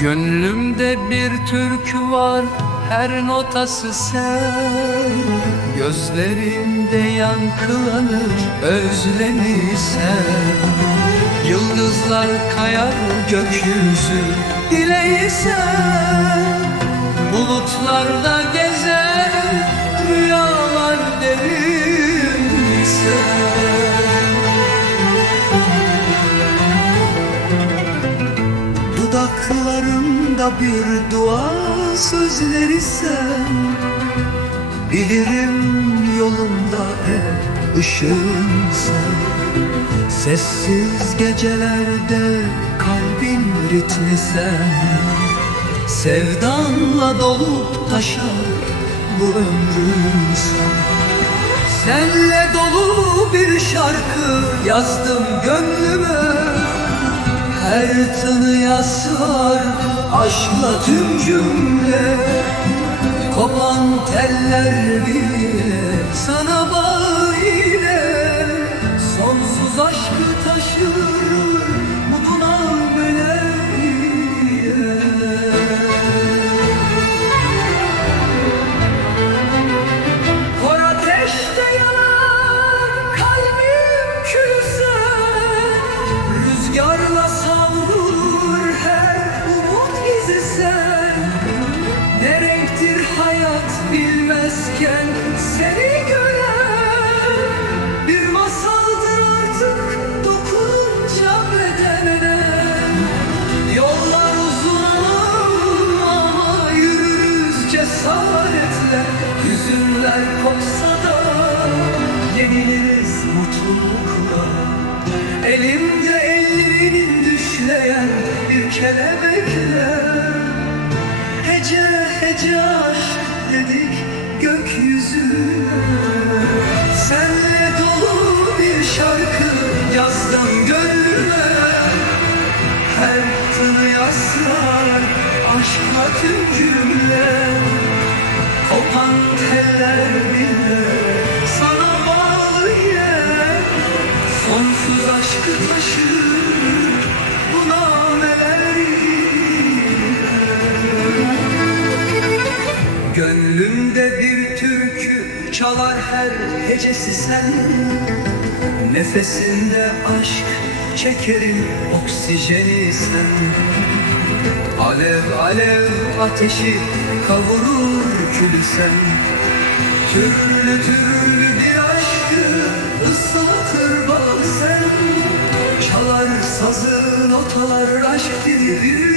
Gönlümde bir türkü var her notası sen Gözlerinde yankılanır özlemi sen Yıldızlar kayar gökyüzü dileği sen Bulutlarda gezer rüyalar derin sen. Dudaklarımda bir dua sözleri sen Bilirim yolunda hep ışığın sen Sessiz gecelerde kalbin ritmi sen. Sevdanla dolup taşar bu ömrüm sen Senle dolu bir şarkı yazdım gönlüme. Her tını yasar aşkla tüm cümle Kopan teller bile sana bağ bilmezken seni gören Bir masaldır artık dokununca bedenine Yollar uzun ama yürürüz cesaretle. Hüzünler kopsa da yeniliriz mutlulukla. Elimde ellerinin düşleyen bir kelebekle. Hece hece aşk dedik gökyüzüne Senle dolu bir şarkı yazdım gönlüme. Her tını yaslar aşkla cümle. Kopan teller bile sana bağlı yer. Sonsuz aşkı taşır var her hecesi sen Nefesinde aşk çekerim oksijeni sen. Alev alev ateşi kavurur külü sen Türlü türlü bir aşkı ıslatır bak sen. Çalar sazı notalar aşk dili